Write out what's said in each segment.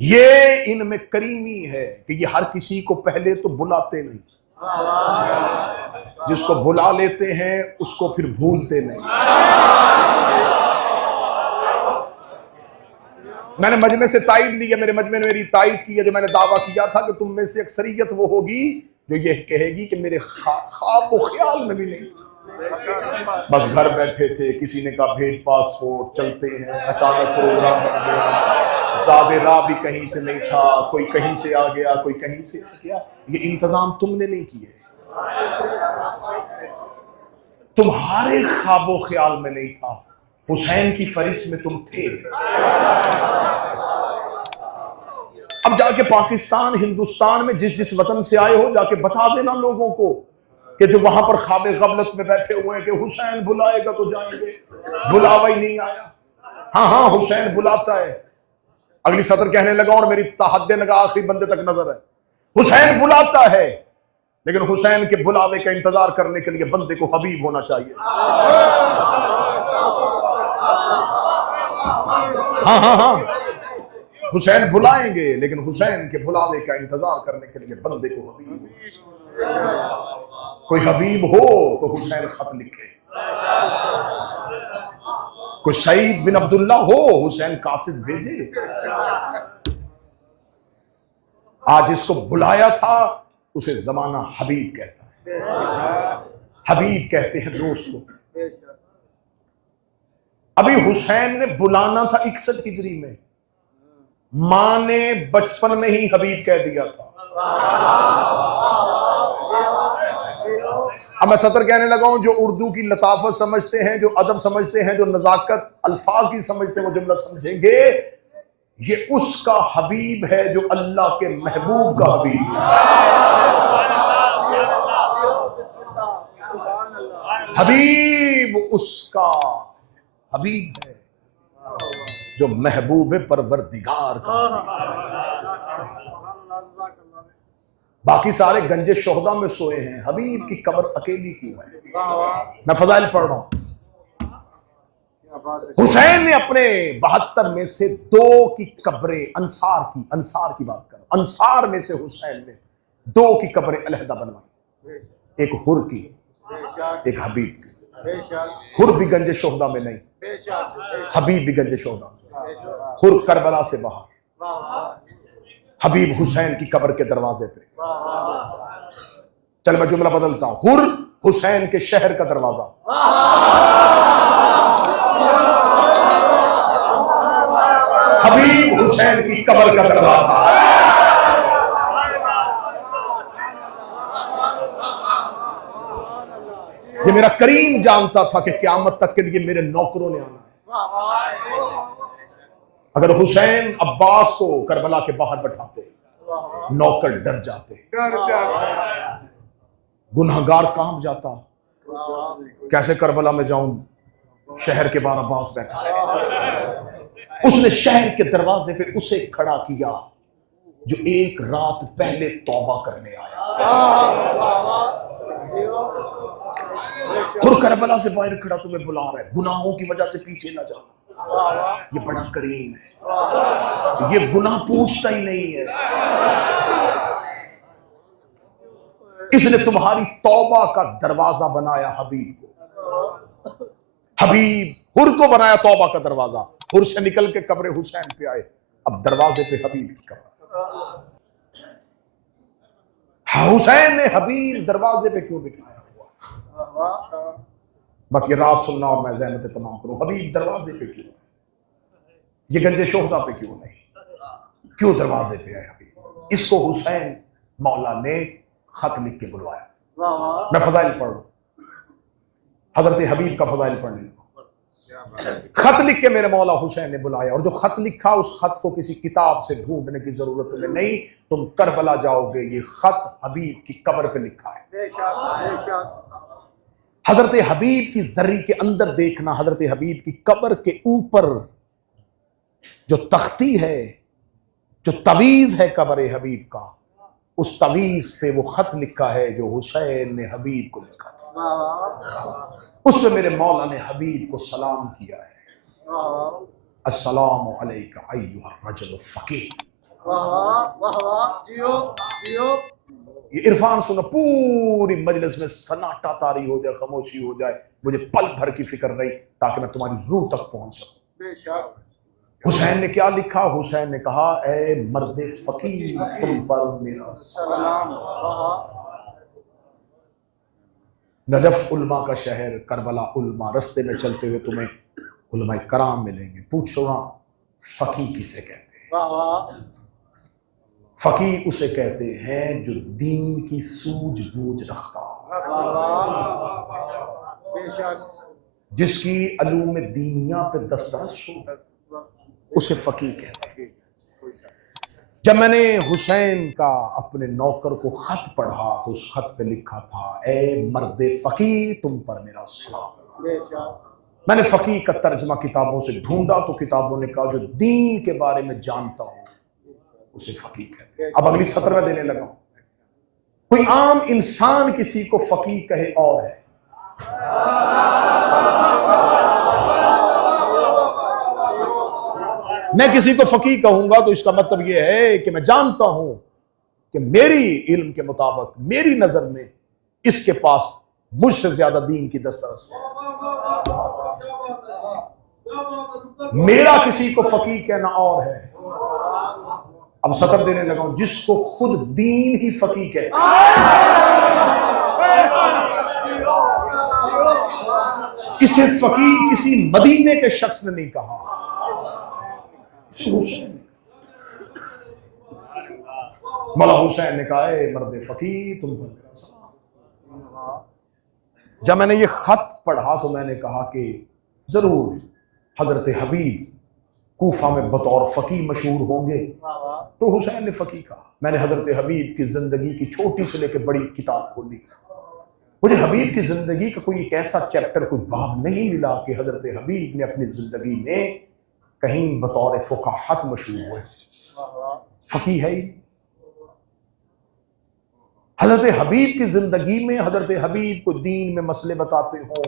ये इनमें करीमी है कि ये हर किसी को पहले तो बुलाते नहीं, जिसको बुला लेते हैं उसको फिर भूलते नहीं। मैंने मजमे से तायद ली है, मेरे मजमे ने मेरी तायद की है, जो मैंने दावा किया था कि तुम में से अक्सरियत वो होगी जो ये कहेगी कि मेरे ख्वाब व ख्याल में भी नहीं था, बस घर बैठे थे, किसी ने कहा भेज पासपोर्ट, चलते हैं, अचानक प्रोग्राम बन गया, सादे राह भी कहीं से नहीं था, कोई कहीं से आ गया, कोई कहीं से आ गया। ये इंतजाम तुमने नहीं किए, तुम्हारे ख्वाबो ख्याल में नहीं था, हुसैन की फरिश्त में तुम थे। अब जाके पाकिस्तान हिंदुस्तान में जिस जिस वतन से आए हो जाके बता देना लोगों को कि जो वहां पर ख्वाबे गफलत में बैठे हुए हैं कि हुसैन बुलाएगा तो जाएंगे, बुलावा ही नहीं आया। हाँ हाँ, हुसैन बुलाता है। अगली सतर कहने लगा और मेरी तहद्दे नगा आखिरी बंदे तक नजर है, हुसैन बुलाता है, लेकिन हुसैन के बुलावे का इंतजार करने के लिए बंदे को हबीब होना चाहिए। हाँ हाँ हाँ, हुसैन बुलाएंगे, लेकिन हुसैन के बुलावे का इंतजार करने के लिए बंदे को हबीब होना। कोई हबीब हो तो हुसैन खत लिखे, कोई सईद बिन अब्दुल्ला हो हुसैन कासिद भेजे। आज इसको बुलाया था उसे जमाना हबीब कहता है, हबीब कहते हैं दोस्त को। अभी हुसैन ने बुलाना था 61 हिजरी में, मां ने बचपन में ही हबीब कह दिया था। अब मैं सतर कहने लगा हूं, जो उर्दू की लताफत समझते हैं, जो अदब समझते हैं, जो नजाकत अल्फाज की समझते हैं, वो जुमला समझेंगे ये उसका हबीब है जो अल्लाह के महबूब का हबीब है। हबीब उसका हबीब है जो महबूब परवरदिगार का हबीब। बाकी सारे गंजे शोहदा में सोए हैं, हबीब की कब्र अकेली क्यों है? मैं फजाइल पढ़ रहा हूं। हुसैन ने अपने 72 में से 2 की कब्रें, अंसार की बात कर, अंसार में से हुसैन ने 2 की कब्रें अलहदा बनवाई, एक हुर की, एक हबीब की। हुर भी गंजे शोहदा में नहीं, हबीब भी गंजे शोहदा। हुर करबला से बाहर, हबीब हुसैन की कब्र के दरवाजे पे। चल मैं जुमला बदलता हूं, हुर हुसैन के शहर का दरवाजा, हबीब हुसैन की कब्र का दरवाजा। ये मेरा करीम जानता था कि क़यामत तक के लिए मेरे नौकरों ने आना है। अगर हुसैन अब्बास को करबला के बाहर बैठाते, नौकर डर जाते, गुनहगार कांप जाता, कैसे करबला में जाऊं, शहर के बाहर अब्बास बैठा। उसने शहर के दरवाजे पे उसे खड़ा किया जो एक रात पहले तौबा करने आया। और करबला से बाहर खड़ा तुम्हें बुला रहा है, गुनाहों की वजह से पीछे ना जाना। ये बड़ा करीम है, ये गुनाह पूछता ही नहीं है। इसने तुम्हारी तौबा का दरवाजा बनाया हबीब को, हबीब हुर को बनाया तौबा का दरवाजा। हुर से निकल के कब्र हुसैन पे आए, अब दरवाजे पे हबीब की कब्र। हुसैन ने हबीब दरवाजे पे क्यों बिठाया हुआ? बस ये राज सुनना और मैं ज़हमत तमाम करूं, हबीब दरवाजे पे क्यों, ये गंजे शोहदा पे क्यों नहीं, क्यों दरवाजे पे आए हबीब? इसको हुसैन मौला ने खत लिख के बुलवाया। मैं फजाइल पढ़ लूं, हजरत हबीब का फजाइल पढ़ लूं। खत लिख के मेरे मौला हुसैन ने बुलाया, और जो खत लिखा उस खत को किसी किताब से ढूंढने की जरूरत तुम्हें नहीं, तुम करबला जाओगे, ये खत हबीब की कब्र पे लिखा है। हजरत हबीब की जर्री के अंदर देखना, हजरत हबीब की कब्र के ऊपर जो तख्ती है, जो तवीज है कब्र हबीब का, उस तवीज पे वो खत लिखा है जो हुसैन ने हबीब को लिखा था। उसमें मेरे मौला ने हबीब को सलाम किया है। अस्सलामु अलैका अय्युहर रजुल फकीह। वाह वाह वाह, जियो जियो। ये इरफान सुनो, पूरी मजलिस में सन्नाटा तारी हो जाए, खामोशी हो जाए, मुझे पल भर की फिक्र नहीं, ताकि मैं तुम्हारी रूह तक पहुंच सकूं। बेशक। हुसैन ने क्या लिखा? हुसैन ने कहा, ए मर्द फकीर, तुम पर मेरा सलाम। नजफ उल्मा का शहर, करबला उल्मा, रस्ते में चलते हुए तुम्हें उल्मा कराम मिलेंगे। पूछो ना, फकी किसे कहते हैं? वाह वाह। फकी उसे कहते हैं जो दीन की सूझबूझ रखता हो, वाह वाह, बेशक। जिसकी अलूम दीनिया पे दस्तरस हो, उसे फकी कहते हैं। जब मैंने हुसैन का अपने नौकर को खत पढ़ा तो उस खत पे लिखा था, ए मर्द फकी, तुम पर मेरा सलाम। बेशक। मैंने फकी का तर्जमा किताबों से ढूंढा तो किताबों ने कहा, जो दीन के बारे में जानता हूं उसे फकी कहते हैं। अब अगली सत्र में देने लगा। कोई आम इंसान किसी को फकी कहे और है, मैं किसी को फकी कहूंगा तो इसका मतलब यह है कि मैं जानता हूं कि मेरी इल्म के मुताबिक, मेरी नजर में इसके पास मुझसे ज्यादा दीन की दस्तरस है। मेरा किसी को फकी कहना और है। अब सतर देने लगा हूं, जिसको खुद दीन ही फकी कहता इसे फकी किसी मदीने के शख्स ने नहीं कहा। मौला हुसैन ने कहा, ए मर्द फकी, तुम पर मेरा सलाम। जब मैंने ये खत पढ़ा तो मैंने कहा कि जरूर हजरत हबीब कूफा में बतौर फकी मशहूर होंगे। तो हुसैन ने फकी कहा। मैंने हजरत हबीब की जिंदगी की छोटी से लेकर बड़ी किताब खोली, मुझे हबीब की जिंदगी का कोई एक ऐसा चैप्टर, कोई बाब नहीं मिला कि हजरत हबीब ने अपनी जिंदगी में कहीं बतौर फुकाहत मशहूर हुए। फकी है ही। हजरत हबीब की जिंदगी में हजरत हबीब को दीन में मसले बताते हो,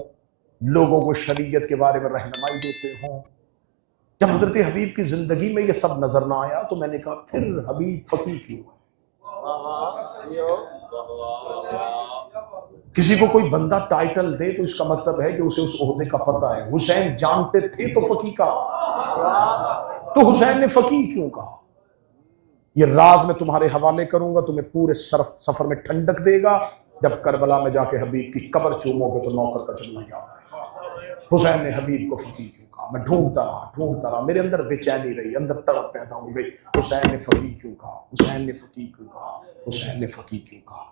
लोगों को शरीयत के बारे में रहनुमाई देते हो। जब हजरत हबीब की जिंदगी में ये सब नजर ना आया तो मैंने कहा, फिर हबीब फकी क्यों? किसी को कोई बंदा टाइटल दे तो इसका मतलब है कि उसे उस ओहदे का पता है। हुसैन जानते थे तो फकी कहा, तो हुसैन ने फकी क्यों कहा? ये राज मैं तुम्हारे हवाले करूंगा, तुम्हें पूरे सफर में ठंडक देगा। जब करबला में जाके हबीब की कब्र चूमोगे तो नौकर का चलना याद आएगा। हुसैन ने हबीब को फकी क्यों कहा? मैं ढूंढता रहा, मेरे अंदर बेचैनी रही, अंदर तड़प पैदा हो गई। हुसैन ने फकी क्यों कहा? हुसैन ने फकी क्यों कहा? हुसैन ने फकी क्यों कहा?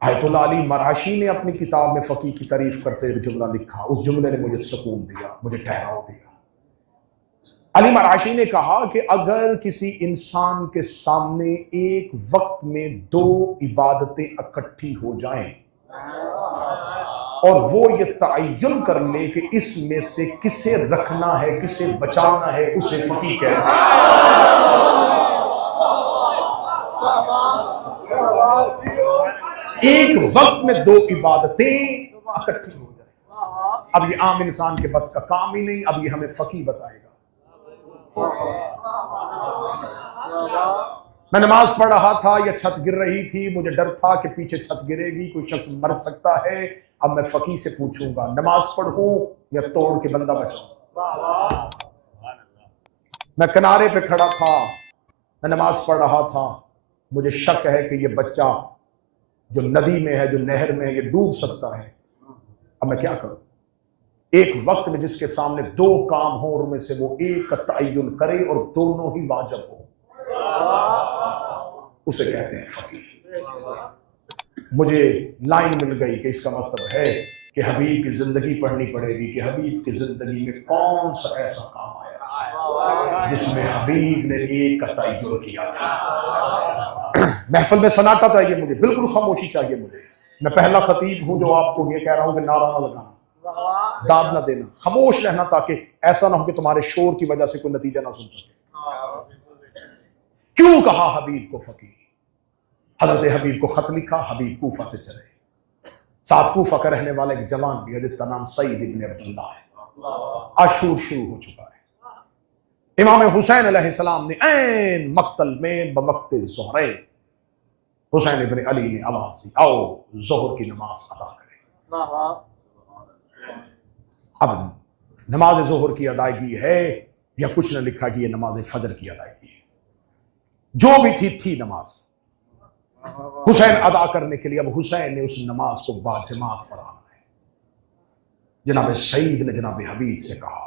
आयतुल्लाह अली मराशी ने अपनी किताब में फकी की तारीफ करते हुए जुमला लिखा। उस जुमले ने मुझे सुकून दिया, मुझे ठहराव दिया। अली मराशी ने कहा कि अगर किसी इंसान के सामने एक वक्त में दो इबादतें इकट्ठी हो जाएं और वो ये तयन कर ले कि इसमें से किसे रखना है, किसे बचाना है, उसे फकी कहते हैं। एक वक्त में दो इबादतें इकट्ठी हो जाए। अब ये आम इंसान के बस का काम ही नहीं, अब ये हमें फकी बताएगा। मैं नमाज पढ़ रहा था, यह छत गिर रही थी, मुझे डर था कि पीछे छत गिरेगी, कोई शख्स मर सकता है। अब मैं फकी से पूछूंगा, नमाज पढ़ूं या तोड़ के बंदा बचाऊं? मैं किनारे पे खड़ा था, मैं नमाज पढ़ रहा था, मुझे शक है कि यह बच्चा जो नदी में है, जो नहर में है, ये डूब सकता है। अब मैं क्या करूं? एक वक्त में जिसके सामने दो काम हो और उनमें से वो एक का तयन करे और दोनों ही वाजिब हो, उसे कहते हैं फकीह। मुझे लाइन मिल गई कि इसका मतलब है कि हबीब की जिंदगी पढ़नी पड़ेगी कि हबीब की जिंदगी में कौन सा ऐसा काम आया जिसमें हबीब ने एक का तयन किया था। महफिल में सन्नाटा चाहिए मुझे, बिल्कुल खामोशी चाहिए मुझे। मैं पहला खतीब हूं जो आपको ये कह रहा हूं कि नारा ना लगाना, दाद ना देना, खामोश रहना, ताकि ऐसा ना हो कि तुम्हारे शोर की वजह से कोई नतीजा ना सुन सके। क्यों कहा हबीब को फकीह? हजरत हबीब को खत लिखा, हबीब कूफा से चले। साथ कूफा का रहने वाला एक जवान भी है जिसका नाम सईद इब्न अब्दुल्लाह है। आशूर शुरू हो चुका है। इमाम हुसैन अलैहिस्सलाम ने ऐन मक्तल में बवक्त ज़ुहर हुसैन इब्न अली ने आवाज दी, आओ ज़ोहर की नमाज अदा करें। अब नमाज ज़ोहर की अदायगी है या कुछ न लिखा कि यह नमाज फजर की अदायगी है, जो भी थी नमाज हुसैन अदा करने के लिए। अब हुसैन ने उस नमाज को बाजमात पढ़ाना है। जनाब सईद ने जनाब हबीब से कहा,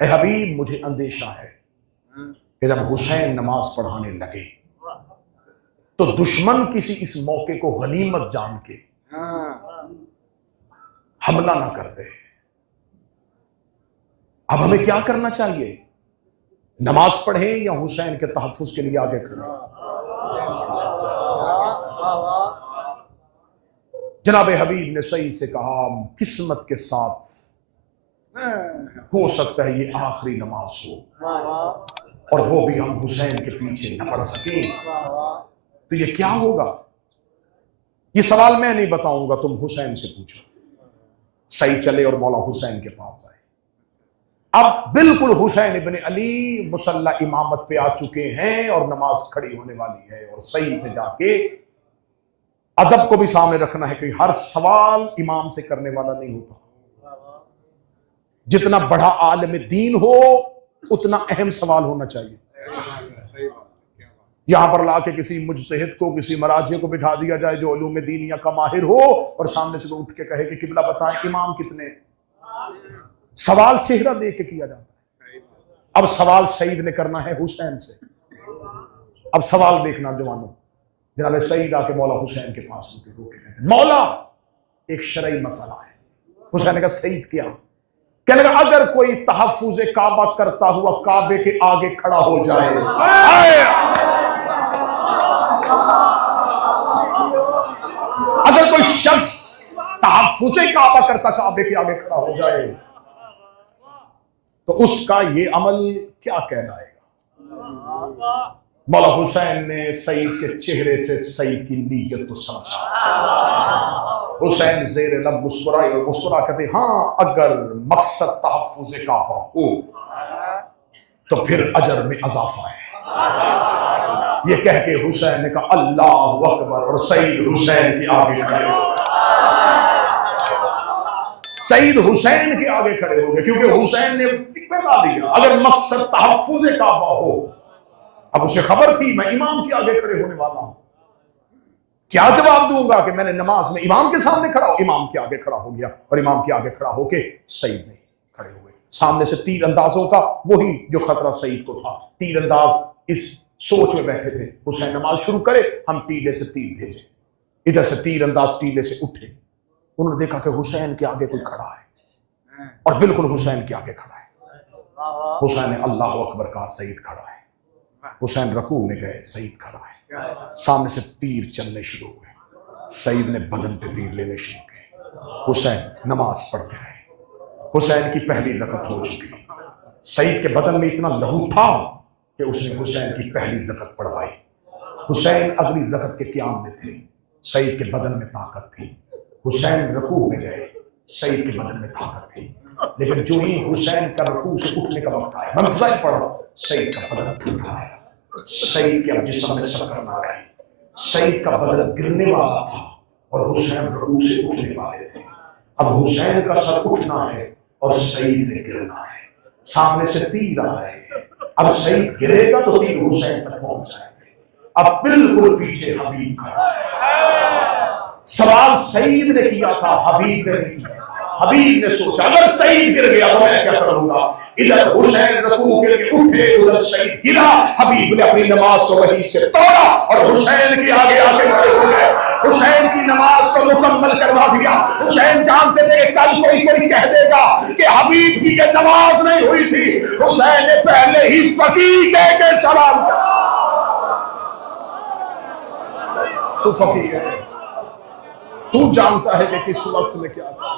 ए हबीब मुझे अंदेशा है कि जब हुसैन नमाज पढ़ाने लगे तो दुश्मन किसी इस मौके को गनीमत जान के हमला ना कर दे। अब हमें क्या करना चाहिए, नमाज पढ़े या हुसैन के तहफ्फुज के लिए आगे खड़े? जनाब हबीब ने सईद से कहा, किस्मत के साथ हो सकता है ये आखिरी नमाज हो और वो भी हम हुसैन के पीछे न पढ़ सके, तो ये क्या होगा? ये सवाल मैं नहीं बताऊंगा, तुम हुसैन से पूछो। सईद चले और मौला हुसैन के पास आए। अब बिल्कुल हुसैन इब्न अली मुसल्ला इमामत पे आ चुके हैं और नमाज खड़ी होने वाली है, और सईद ने जाके अदब को भी सामने रखना है कि हर सवाल इमाम से करने वाला नहीं होता। जितना बड़ा आलिम दीन हो उतना अहम सवाल होना चाहिए। यहां पर लाके किसी मुजतहिद को, किसी मराजे को बिठा दिया जाए जो उलूम दीनिया का माहिर हो, और सामने से वो उठ के कहे कि किबला बताएं इमाम कितने। सवाल चेहरा देख के किया जाता है। अब सवाल सईद ने करना है हुसैन से। अब सवाल देखना जवानों। जनाब सईद आके मौला हुसैन के पास रोके, मौला एक शरई मसला है। हुसैन ने कहा सईद क्या? कहने लगा, अगर कोई तहफ्फुज़ काबा करता हुआ काबे के आगे खड़ा हो जाए, अगर कोई शख्स तहफ्फुज़ काबा करता काबे के आगे खड़ा हो जाए तो उसका ये अमल क्या कहलाएगा? मौला हुसैन ने सईद के चेहरे से सईद की नीयत को समझा। हुसैन जेर लब मुस्कुराए और मुस्कुरा कहते, हाँ अगर मकसद तहफ्फुज़ काबा हो तो फिर अजर में अजाफा है। ये कह के हुसैन ने कहा अल्लाह अकबर, और सईद हुसैन के आगे खड़े हो। सईद हुसैन के आगे खड़े हो गए, क्योंकि हुसैन ने बता दिया अगर मकसद तहफ्फुज़ काबा हो। अब उसे खबर थी मैं इमाम के आगे खड़े होने वाला हूं, क्या जवाब दूंगा कि मैंने नमाज में इमाम के सामने खड़ा हो। इमाम के आगे खड़ा हो गया, और इमाम के आगे खड़ा होके सईद ने खड़े हुए। सामने से तीर अंदाजों का वही जो खतरा सईद को था। तीर अंदाज इस सोच में बैठे थे, हुसैन नमाज शुरू करे, हम टीले से तीर भेजे। इधर से तीर अंदाज टीले से उठे। उन्होंने देखा कि हुसैन के आगे कोई खड़ा है, और बिल्कुल हुसैन के आगे खड़ा है। हुसैन ने अल्लाह अकबर कहा, सईद खड़ा है। हुसैन रकू में गए, सईद खड़ा है। सामने से तीर चलने शुरू हुए। सईद ने बदन पे तीर लेने शुरू किए। हुसैन नमाज पढ़ते रहे। हुसैन की पहली रकत हो चुकी। सईद के बदन में इतना लहू था कि उसने हुसैन की पहली रकत पढ़वाई। हुसैन अगली रकत के क़याम में थे। सईद के बदन में ताकत थी। हुसैन रकू में गए, सईद के बदन में ताकत थी। लेकिन जो ही हुसैन का रकू से उठने का वक्त आया, मैं फजाइल पढ़ा, सईद का बदन टूट आया। सईद के अब जिस्म में शक्कर ना रही। सईद का बदन गिरने वाला था और हुसैन रकू से उठने वाले थे। अब हुसैन का सर उठना है और सईद ने गिरना है। सामने से तीर आ रहे हैं। अब सईद गिरेगा तो तीर हुसैन तक पहुंच जाएंगे। अब बिल्कुल पीछे हबीब खड़ा है। सवाल सईद ने किया था, हबीब ने नहीं किया। हबीब ने सोचा अगर सईद गिर गया तो मैं क्या करूंगा। इधर हुसैन रकू के उठे, उधर सईद गिरा। हबीब ने अपनी नमाज को वहीं से तोड़ा और हुसैन के आगे आके खड़े हो गए। हुसैन की नमाज को मुकम्मल करवा दिया। हुसैन जानते थे कल कोई कह देगा कि हबीब की ये नमाज नहीं हुई थी। हुसैन ने पहले ही फकीह कह के सलाम किया। तू फकीह है, तू जानता है कि किस वक्त में क्या था।